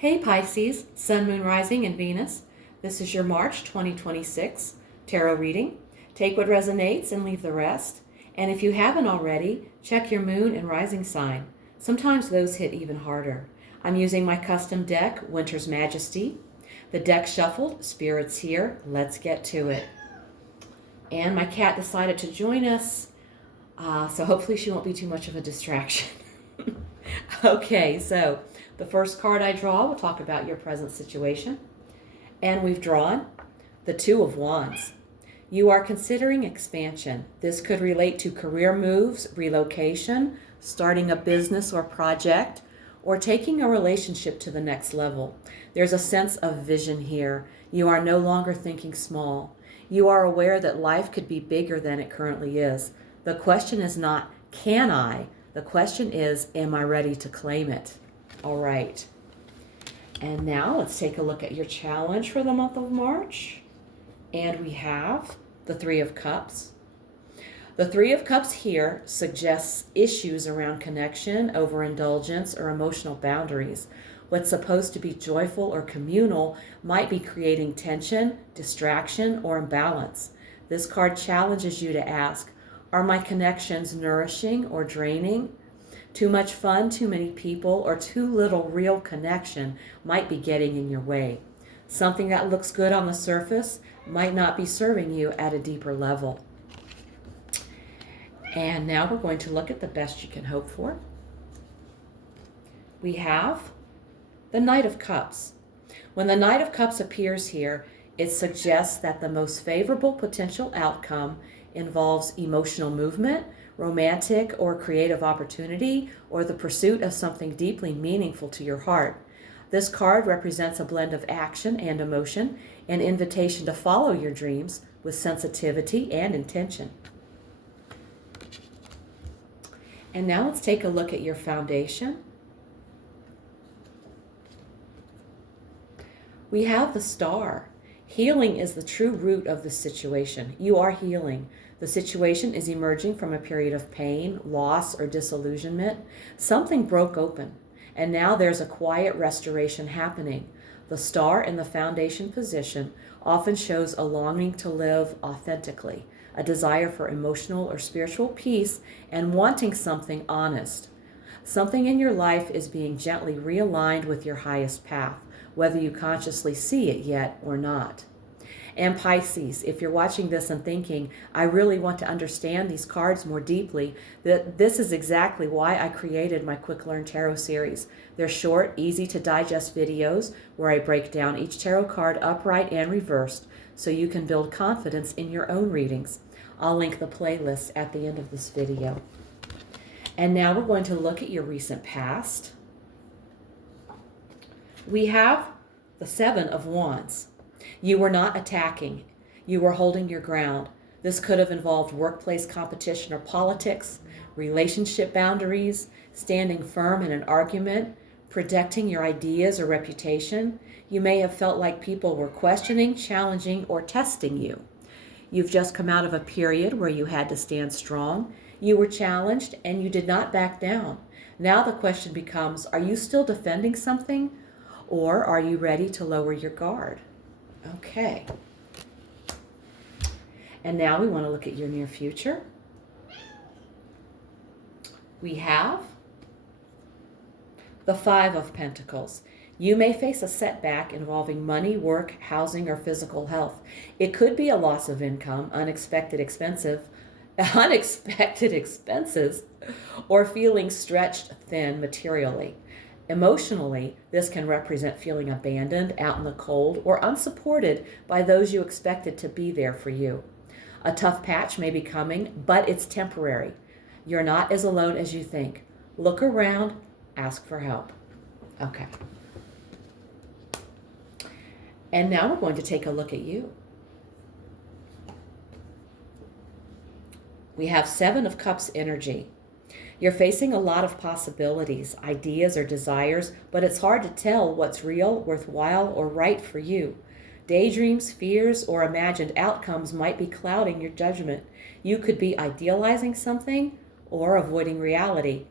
Hey Pisces, Sun, Moon, Rising, and Venus. This is your March 2026 tarot reading. Take what resonates and leave the rest. And if you haven't already, check your moon and rising sign. Sometimes those hit even harder. I'm using my custom deck, Winter's Majesty. The deck shuffled, Spirit's here, let's get to it. And my cat decided to join us, so hopefully she won't be too much of a distraction. Okay, so the first card I draw will talk about your present situation. And we've drawn the Two of Wands. You are considering expansion. This could relate to career moves, relocation, starting a business or project, or taking a relationship to the next level. There's a sense of vision here. You are no longer thinking small. You are aware that life could be bigger than it currently is. The question is not, can I? The question is, am I ready to claim it? All right. And now let's take a look at your challenge for the month of March. And we have the Three of Cups. The Three of Cups here suggests issues around connection, overindulgence, or emotional boundaries. What's supposed to be joyful or communal might be creating tension, distraction, or imbalance. This card challenges you to ask, are my connections nourishing or draining? Too much fun, too many people, or too little real connection might be getting in your way. Something that looks good on the surface might not be serving you at a deeper level. And now we're going to look at the best you can hope for. We have the Knight of Cups. When the Knight of Cups appears here, it suggests that the most favorable potential outcome involves emotional movement, romantic or creative opportunity, or the pursuit of something deeply meaningful to your heart. This card represents a blend of action and emotion, an invitation to follow your dreams with sensitivity and intention. And now let's take a look at your foundation. We have the Star. Healing is the true root of the situation. You are healing. The situation is emerging from a period of pain, loss, or disillusionment. Something broke open, and now there's a quiet restoration happening. The Star in the foundation position often shows a longing to live authentically, a desire for emotional or spiritual peace, and wanting something honest. Something in your life is being gently realigned with your highest path, whether you consciously see it yet or not. And Pisces, if you're watching this and thinking, I really want to understand these cards more deeply, this is exactly why I created my Quick Learn Tarot series. They're short, easy to digest videos where I break down each tarot card upright and reversed so you can build confidence in your own readings. I'll link the playlist at the end of this video. And now we're going to look at your recent past. We have the Seven of Wands. You were not attacking. You were holding your ground. This could have involved workplace competition or politics, relationship boundaries, standing firm in an argument, protecting your ideas or reputation. You may have felt like people were questioning, challenging, or testing you. You've just come out of a period where you had to stand strong. You were challenged and you did not back down. Now the question becomes, are you still defending something, or are you ready to lower your guard? Okay. And now we want to look at your near future. We have the Five of Pentacles. You may face a setback involving money, work, housing, or physical health. It could be a loss of income, unexpected expenses, or feeling stretched thin materially. Emotionally, this can represent feeling abandoned, out in the cold, or unsupported by those you expected to be there for you. A tough patch may be coming, but it's temporary. You're not as alone as you think. Look around, ask for help. Okay. And now we're going to take a look at you. We have Seven of Cups energy. You're facing a lot of possibilities, ideas, or desires, but it's hard to tell what's real, worthwhile, or right for you. Daydreams, fears, or imagined outcomes might be clouding your judgment. You could be idealizing something or avoiding reality.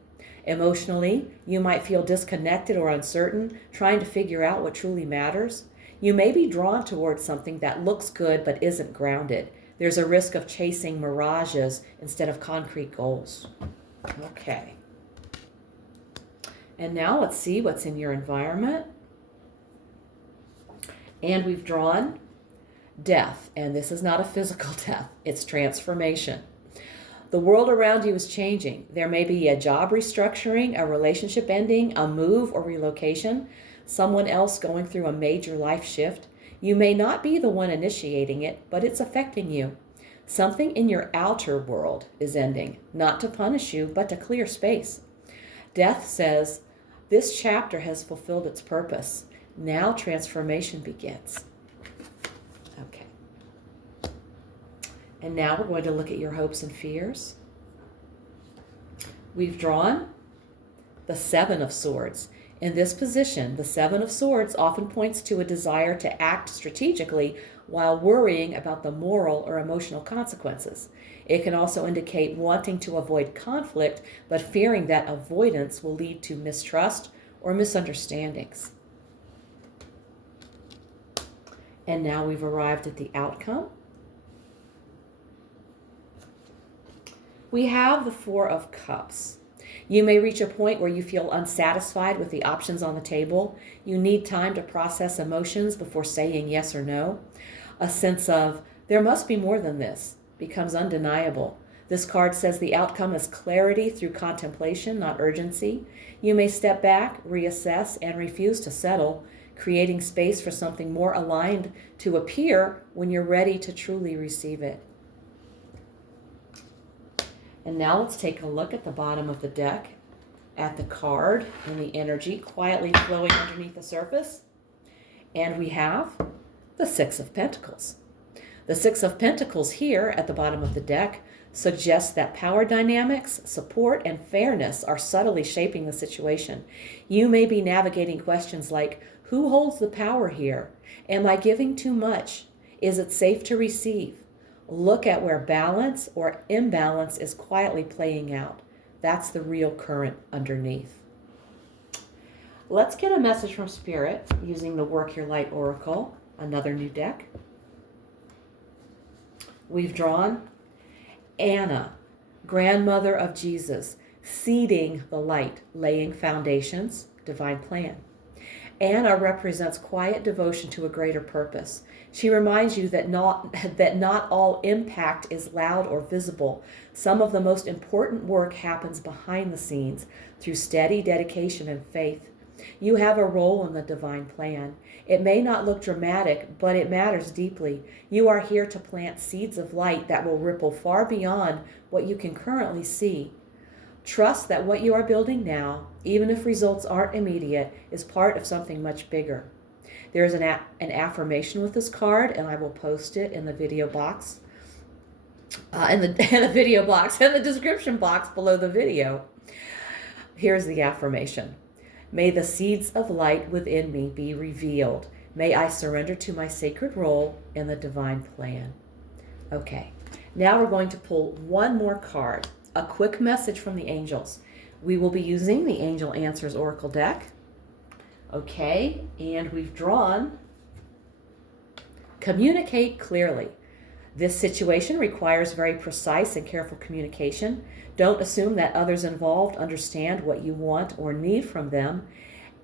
Emotionally, you might feel disconnected or uncertain, trying to figure out what truly matters. You may be drawn towards something that looks good but isn't grounded. There's a risk of chasing mirages instead of concrete goals. Okay. And now let's see what's in your environment. And we've drawn death. And this is not a physical death, it's transformation. The world around you is changing. There may be a job restructuring, a relationship ending, a move or relocation, someone else going through a major life shift. You may not be the one initiating it, but it's affecting you. Something in your outer world is ending, not to punish you, but to clear space. Death says, this chapter has fulfilled its purpose. Now transformation begins. Okay. And now we're going to look at your hopes and fears. We've drawn the Seven of Swords. In this position, the Seven of Swords often points to a desire to act strategically while worrying about the moral or emotional consequences. It can also indicate wanting to avoid conflict, but fearing that avoidance will lead to mistrust or misunderstandings. And now we've arrived at the outcome. We have the Four of Cups. You may reach a point where you feel unsatisfied with the options on the table. You need time to process emotions before saying yes or no. A sense of, there must be more than this, becomes undeniable. This card says the outcome is clarity through contemplation, not urgency. You may step back, reassess, and refuse to settle, creating space for something more aligned to appear when you're ready to truly receive it. And now let's take a look at the bottom of the deck, at the card and the energy quietly flowing underneath the surface. And we have the Six of Pentacles. The Six of Pentacles here at the bottom of the deck suggests that power dynamics, support, and fairness are subtly shaping the situation. You may be navigating questions like, who holds the power here? Am I giving too much? Is it safe to receive? Look at where balance or imbalance is quietly playing out. That's the real current underneath. Let's get a message from Spirit using the Work Your Light Oracle, another new deck. We've drawn Anna, grandmother of Jesus, seeding the light, laying foundations, divine plan. Anna represents quiet devotion to a greater purpose. She reminds you that not all impact is loud or visible. Some of the most important work happens behind the scenes through steady dedication and faith. You have a role in the divine plan. It may not look dramatic, but it matters deeply. You are here to plant seeds of light that will ripple far beyond what you can currently see. Trust that what you are building now, even if results aren't immediate, is part of something much bigger. There is an affirmation with this card, and I will post it in the video box, in the description box below the video. Here's the affirmation. May the seeds of light within me be revealed. May I surrender to my sacred role in the divine plan. Okay, now we're going to pull one more card. A quick message from the angels. We will be using the Angel Answers Oracle deck. Okay, and we've drawn Communicate Clearly. This situation requires very precise and careful communication. Don't assume that others involved understand what you want or need from them.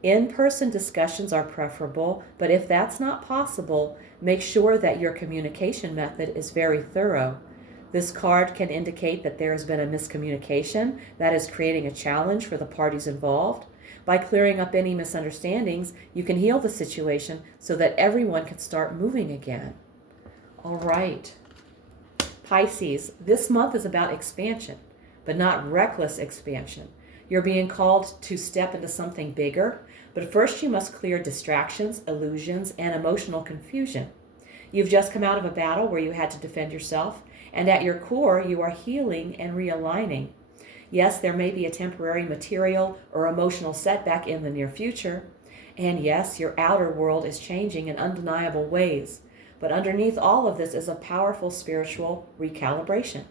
In-person discussions are preferable, but if that's not possible, make sure that your communication method is very thorough. This card can indicate that there has been a miscommunication that is creating a challenge for the parties involved. By clearing up any misunderstandings, you can heal the situation so that everyone can start moving again. All right. Pisces, this month is about expansion, but not reckless expansion. You're being called to step into something bigger, but first you must clear distractions, illusions, and emotional confusion. You've just come out of a battle where you had to defend yourself, and at your core, you are healing and realigning. Yes, there may be a temporary material or emotional setback in the near future, and yes, your outer world is changing in undeniable ways. But underneath all of this is a powerful spiritual recalibration.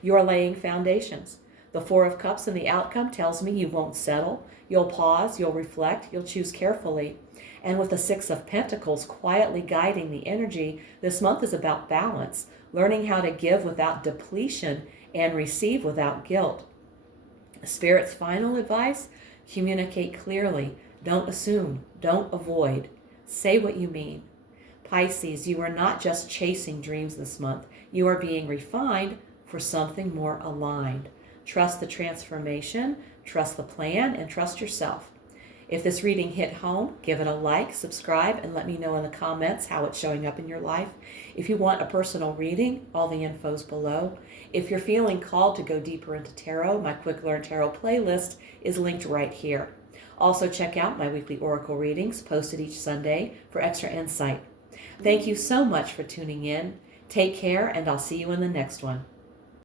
You are laying foundations. The Four of Cups in the outcome tells me you won't settle. You'll pause, you'll reflect, you'll choose carefully. And with the Six of Pentacles quietly guiding the energy, this month is about balance, learning how to give without depletion and receive without guilt. Spirit's final advice: communicate clearly. Don't assume. Don't avoid. Say what you mean. Pisces, you are not just chasing dreams this month. You are being refined for something more aligned. Trust the transformation, trust the plan, and trust yourself. If this reading hit home, give it a like, subscribe, and let me know in the comments how it's showing up in your life. If you want a personal reading, all the info's below. If you're feeling called to go deeper into tarot, my Quick Learn Tarot playlist is linked right here. Also check out my weekly oracle readings posted each Sunday for extra insight. Thank you so much for tuning in. Take care, and I'll see you in the next one.